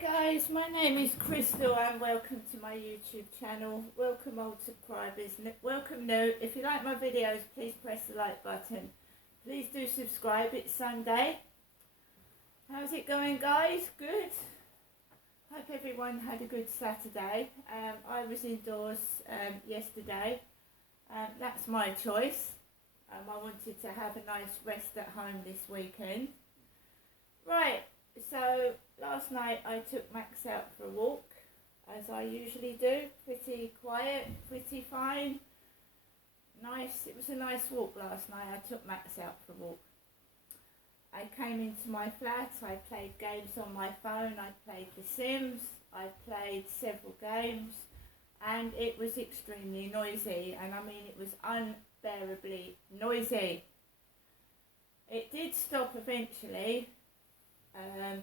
Guys, my name is Crystal and welcome to my YouTube channel. Welcome old subscribers, welcome new. If you like my videos, please press the like button. Please do subscribe. It's Sunday. How's it going, guys? Good? Hope everyone had a good Saturday. I was indoors yesterday. That's my choice. I wanted to have a nice rest at home this weekend. Right, so last night I took Max out for a walk, as I usually do. Pretty quiet, pretty fine. Nice. It was a nice walk last night. I took Max out for a walk. I came into my flat. I played games on my phone. I played The Sims. I played several games. And it was extremely noisy. And I mean, it was unbearably noisy. It did stop eventually.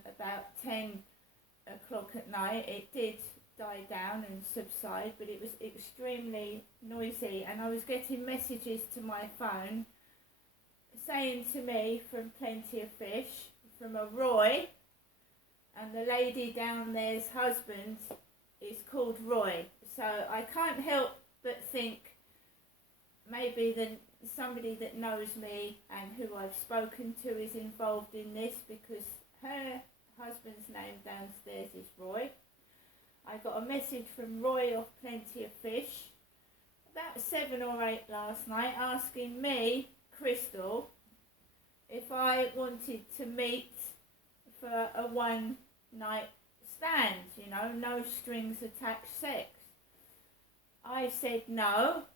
About 10 o'clock at night. It did die down and subside, but it was extremely noisy, and I was getting messages to my phone saying to me from Plenty of Fish, from a Roy, and the lady down there's husband is called Roy, so I can't help but think maybe somebody that knows me and who I've spoken to is involved in this, because her husband's name downstairs is Roy. I got a message from Roy of Plenty of Fish about 7 or 8 last night asking me, Crystal, if I wanted to meet for a one night stand, you know, no strings attached sex. I said no,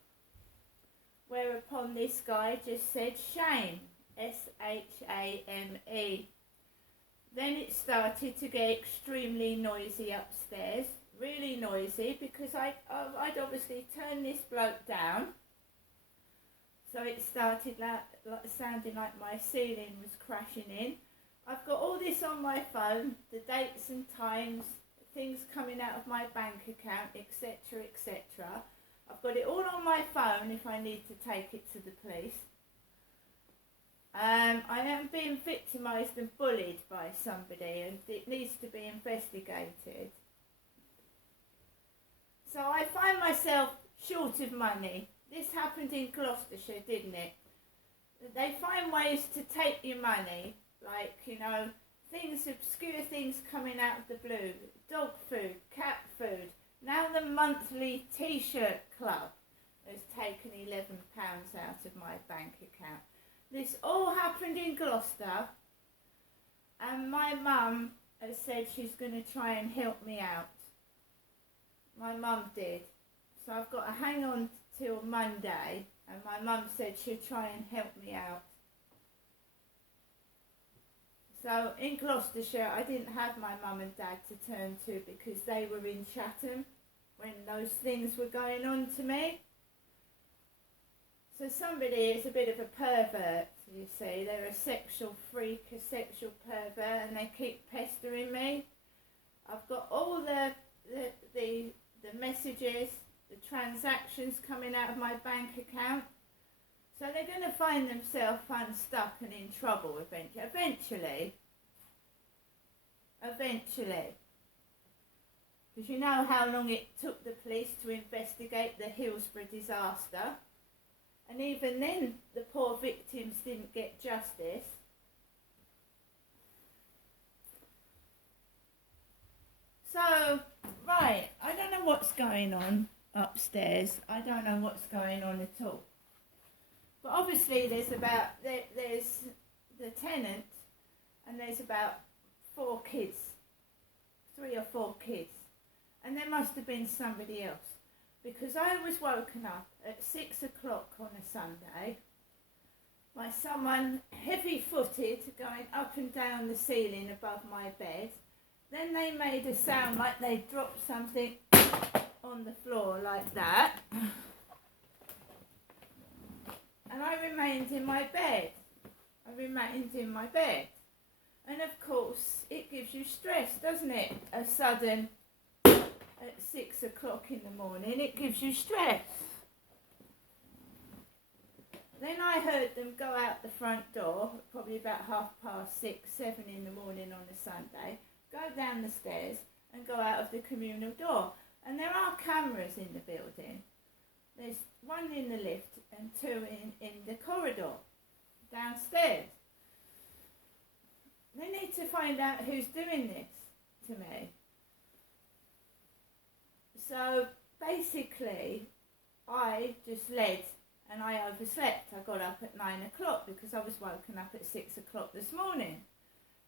whereupon this guy just said shame, S-H-A-M-E. Then it started to get extremely noisy upstairs, really noisy, because I'd obviously turned this bloke down. So it started sounding like my ceiling was crashing in. I've got all this on my phone, the dates and times, things coming out of my bank account, etc., etc. I've got it all on my phone if I need to take it to the police. I am being victimised and bullied by somebody, and it needs to be investigated. So I find myself short of money. This happened in Gloucestershire, didn't it? They find ways to take your money, like, you know, things, obscure things coming out of the blue. Dog food, cat food. Now the monthly T-shirt club has taken £11 out of my bank account. This all happened in Gloucester, and my mum has said she's going to try and help me out. My mum did. So I've got to hang on till Monday, and my mum said she'll try and help me out. So in Gloucestershire, I didn't have my mum and dad to turn to because they were in Chatham when those things were going on to me. So somebody is a bit of a pervert, you see. They're a sexual freak, a sexual pervert, and they keep pestering me. I've got all the messages, the transactions coming out of my bank account. So they're going to find themselves unstuck and in trouble eventually. Because you know how long it took the police to investigate the Hillsborough disaster. And even then, the poor victims didn't get justice. So, right, I don't know what's going on upstairs. I don't know what's going on at all. But obviously there's the tenant, and there's about 4 kids, 3 or 4 kids. And there must have been somebody else. Because I was woken up at 6 o'clock on a Sunday by someone heavy-footed going up and down the ceiling above my bed. Then they made a sound like they dropped something on the floor like that. And I remained in my bed. And of course, it gives you stress, doesn't it? A sudden... at 6 o'clock in the morning, it gives you stress. Then I heard them go out the front door, probably about 6:30, 7 in the morning on a Sunday. go down the stairs and go out of the communal door. And there are cameras in the building. There's one in the lift and two in the corridor downstairs. They need to find out who's doing this to me. So basically, I just led and I overslept. I got up at 9 o'clock because I was woken up at 6 o'clock this morning.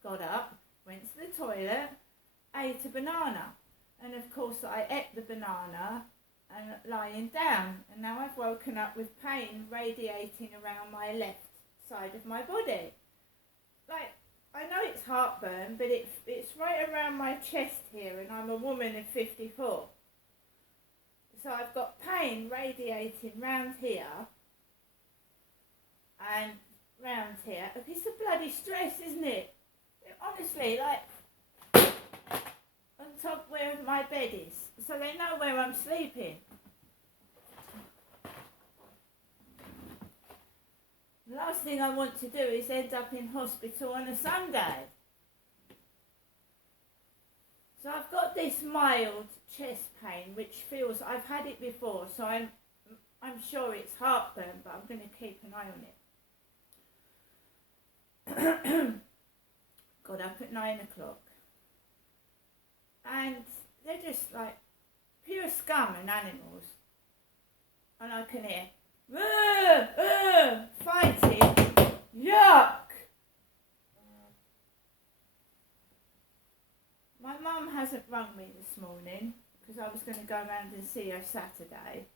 Got up, went to the toilet, ate a banana. And of course I ate the banana and lying down. And now I've woken up with pain radiating around my left side of my body. Like, I know it's heartburn, but it's right around my chest here, and I'm a woman of 54. So I've got pain radiating round here and round here. It's a bloody stress, isn't it? Honestly, like on top where my bed is, so they know where I'm sleeping. The last thing I want to do is end up in hospital on a Sunday. So I've got this mild chest pain, which feels, I've had it before, so I'm sure it's heartburn, but I'm going to keep an eye on it. Got up at 9 o'clock. And they're just like pure scum and animals. And I can hear, fighting, yuck. My mum hasn't rung me this morning because I was going to go around and see her Saturday.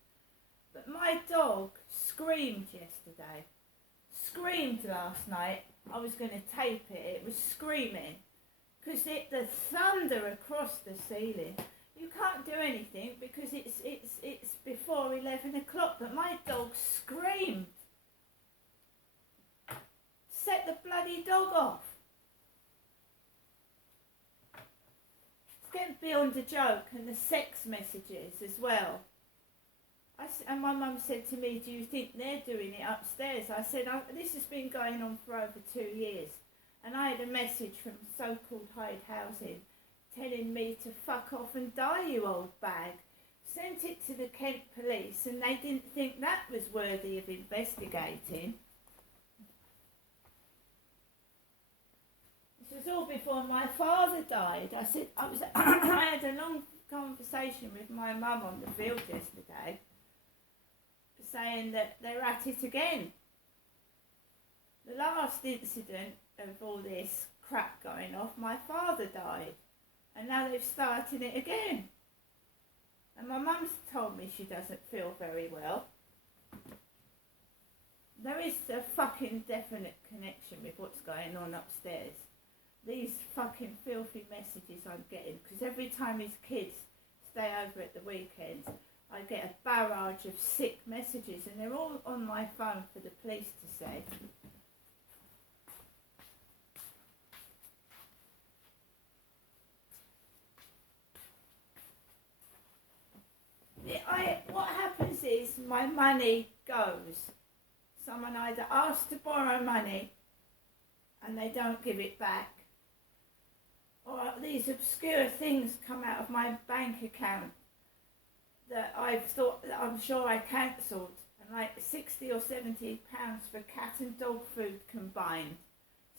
But my dog screamed yesterday. Screamed last night. I was going to tape it. It was screaming because the thunder across the ceiling. You can't do anything because it's before 11 o'clock. But my dog screamed. Set the bloody dog off. Getting beyond the joke, and the sex messages as well. And my mum said to me, do you think they're doing it upstairs? I said, this has been going on for over 2 years. And I had a message from so-called Hyde Housing telling me to fuck off and die, you old bag. Sent it to the Kent police, and they didn't think that was worthy of investigating. This was all before my father died. I said, I had a long conversation with my mum on the field yesterday, saying that they're at it again. The last incident of all this crap going off, my father died, and now they've started it again. And my mum's told me she doesn't feel very well. There is a fucking definite connection with what's going on upstairs. These fucking filthy messages I'm getting, because every time his kids stay over at the weekend, I get a barrage of sick messages, and they're all on my phone for the police to see. What happens is my money goes. Someone either asks to borrow money and they don't give it back, or these obscure things come out of my bank account that I'm sure I cancelled, and like 60 or 70 pounds for cat and dog food combined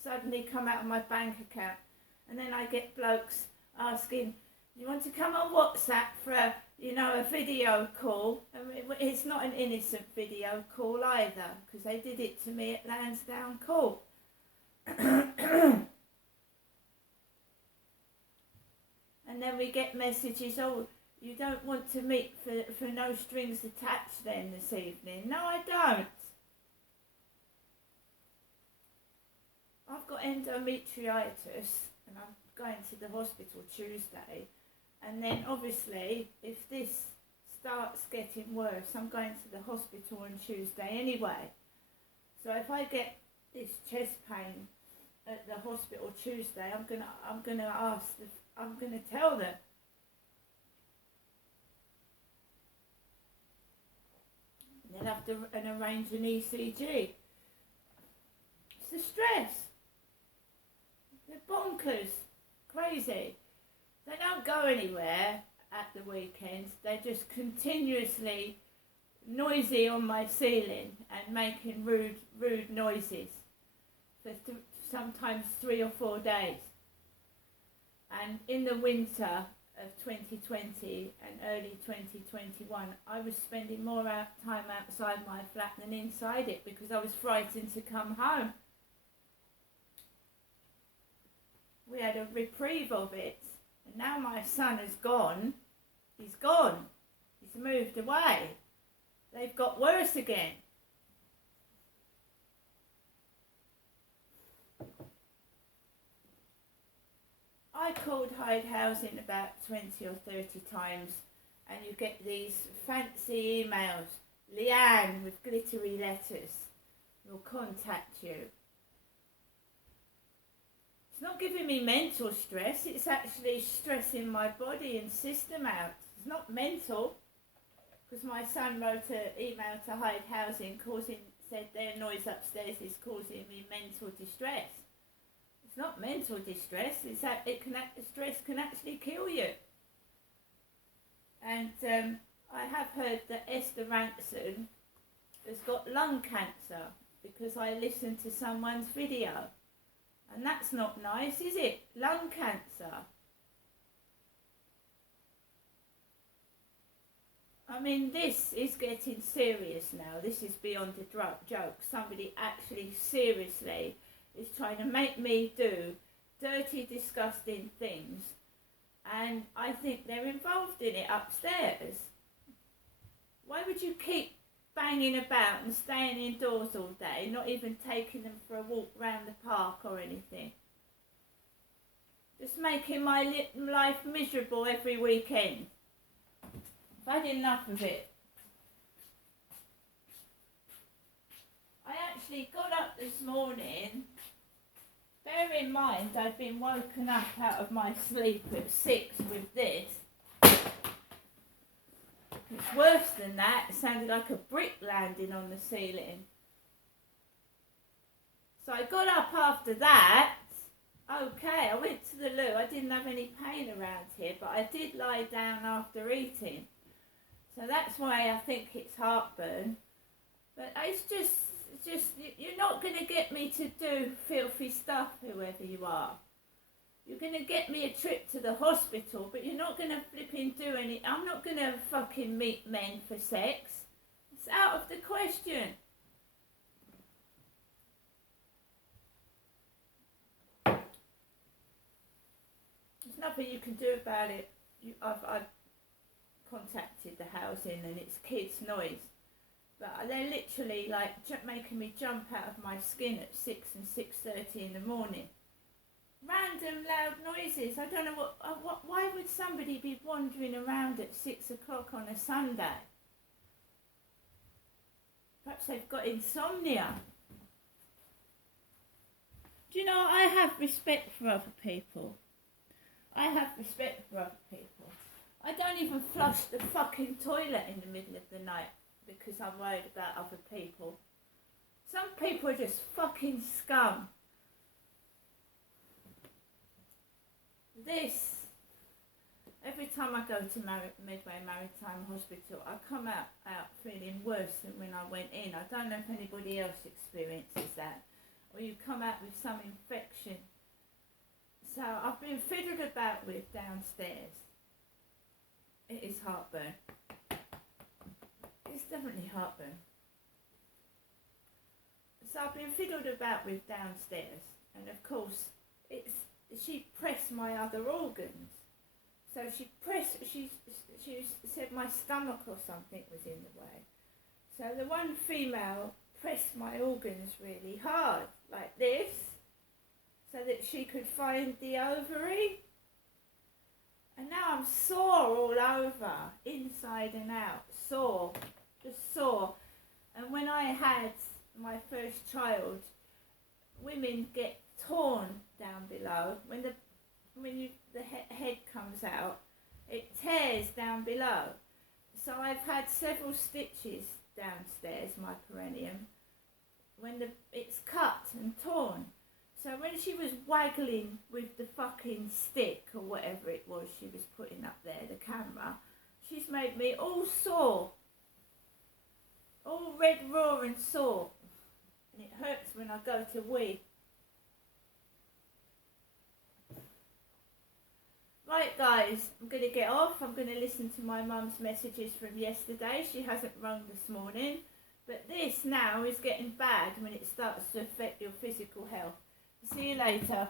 suddenly come out of my bank account. And then I get blokes asking, you want to come on WhatsApp for a video call? And it's not an innocent video call either, because they did it to me at Lansdowne Court. And then we get messages, oh, you don't want to meet for no strings attached then this evening. No, I don't. I've got endometritis and I'm going to the hospital Tuesday. And then obviously, if this starts getting worse, I'm going to the hospital on Tuesday anyway. So if I get this chest pain at the hospital Tuesday, I'm gonna tell them. They'll have to arrange an ECG. It's the stress. They're bonkers. crazy. They don't go anywhere at the weekends. They're just continuously noisy on my ceiling and making rude noises for sometimes 3 or 4 days. And in the winter of 2020 and early 2021, I was spending more time outside my flat than inside it because I was frightened to come home. We had a reprieve of it, and now my son has gone. He's gone. He's moved away. They've got worse again. I called Hyde Housing about 20 or 30 times, and you get these fancy emails. Leanne with glittery letters will contact you. It's not giving me mental stress, it's actually stressing my body and system out. It's not mental, because my son wrote an email to Hyde Housing said their noise upstairs is causing me mental distress. It's not mental distress, it's that stress can actually kill you. And I have heard that Esther Ranson has got lung cancer because I listened to someone's video. And that's not nice, is it? Lung cancer. I mean, this is getting serious now. This is beyond a joke. Somebody actually seriously is trying to make me do dirty, disgusting things. And I think they're involved in it upstairs. Why would you keep banging about and staying indoors all day, not even taking them for a walk round the park or anything? Just making my life miserable every weekend. I've had enough of it. I actually got up this morning. Bear in mind I'd been woken up out of my sleep at 6 with this. It's worse than that. It sounded like a brick landing on the ceiling. So I got up after that. Okay, I went to the loo. I didn't have any pain around here, but I did lie down after eating. So that's why I think it's heartburn. But it's just you're not going to get me to do filthy stuff, whoever you are. You're going to get me a trip to the hospital, but you're not going to flipping do any... I'm not going to fucking meet men for sex. It's out of the question. There's nothing you can do about it. I've contacted the housing and it's kids' noise. But they're literally like making me jump out of my skin at 6 and 6:30 in the morning. Random loud noises. I don't know why would somebody be wandering around at 6 o'clock on a Sunday? Perhaps they've got insomnia. Do you know, I have respect for other people. I have respect for other people. I don't even flush the fucking toilet in the middle of the night because I'm worried about other people. Some people are just fucking scum. This, every time I go to Midway Maritime Hospital, I come out feeling worse than when I went in. I don't know if anybody else experiences that. Or you come out with some infection. So I've been fiddled about with downstairs. It is heartburn. It's definitely heartburn. So I've been fiddled about with downstairs. And of course, she pressed my other organs. So she said my stomach or something was in the way. So the one female pressed my organs really hard, like this, so that she could find the ovary. And now I'm sore all over, inside and out, sore, just sore. And when I had my first child, women get torn down below. When the head comes out, it tears down below. So I've had several stitches downstairs, my perineum, when it's cut and torn. So when she was waggling with the fucking stick, make me all sore. All red, raw and sore. And it hurts when I go to wee. Right guys, I'm going to get off. I'm going to listen to my mum's messages from yesterday. She hasn't rung this morning. But this now is getting bad when it starts to affect your physical health. See you later.